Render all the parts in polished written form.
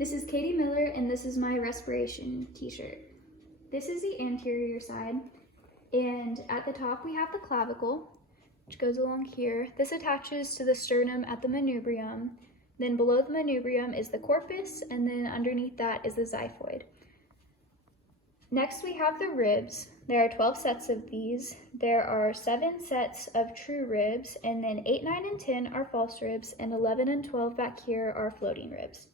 This is Katie Miller, and this is my Respiration t-shirt. This is the anterior side, and at the top we have the clavicle, which goes along here. This attaches to the sternum at the manubrium. Then below the manubrium is the corpus, and then underneath that is the xiphoid. Next we have the ribs. There are 12 sets of these. There are 7 sets of true ribs, and then 8, 9, and 10 are false ribs, and 11 and 12 back here are floating ribs.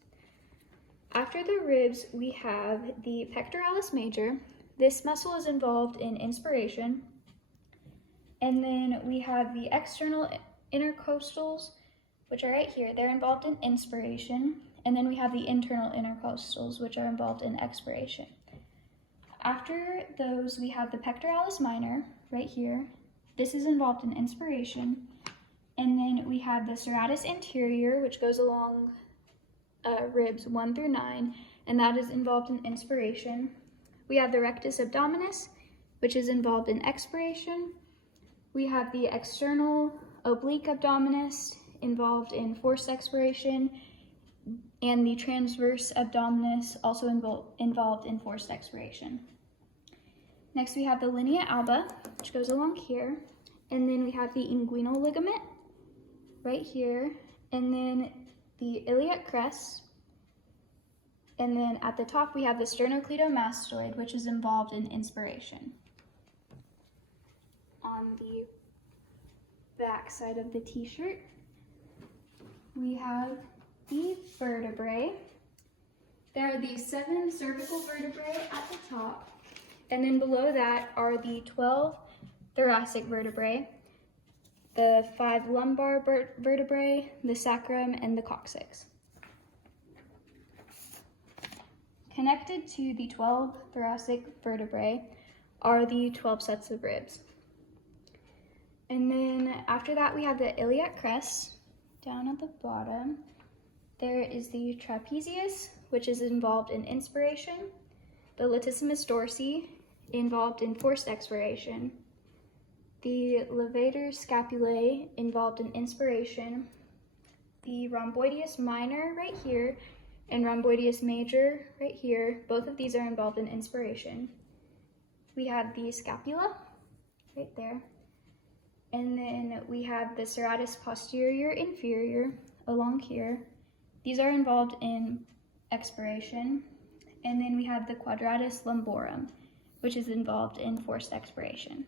After the ribs, we have the pectoralis major. This muscle is involved in inspiration. And then we have the external intercostals, which are right here. They're involved in inspiration. And then we have the internal intercostals, which are involved in expiration. After those, we have the pectoralis minor right here. This is involved in inspiration. And then we have the serratus anterior, which goes along ribs 1 through 9, and that is involved in inspiration. We have the rectus abdominis, which is involved in expiration. We have the external oblique abdominis, involved in forced expiration, and the transverse abdominis, also involved in forced expiration. Next we have the linea alba, which goes along here, and then we have the inguinal ligament right here, and then the iliac crest, and then at the top we have the sternocleidomastoid, which is involved in inspiration. On the back side of the t-shirt, we have the vertebrae. There are the 7 cervical vertebrae at the top, and then below that are the 12 thoracic vertebrae, the 5 lumbar vertebrae, the sacrum, and the coccyx. Connected to the 12 thoracic vertebrae are the 12 sets of ribs. And then after that we have the iliac crest down at the bottom. There is the trapezius, which is involved in inspiration, the latissimus dorsi, involved in forced expiration, the levator scapulae, involved in inspiration, the rhomboideus minor right here, and rhomboideus major right here. Both of these are involved in inspiration. We have the scapula right there, and then we have the serratus posterior inferior along here. These are involved in expiration, and then we have the quadratus lumborum, which is involved in forced expiration.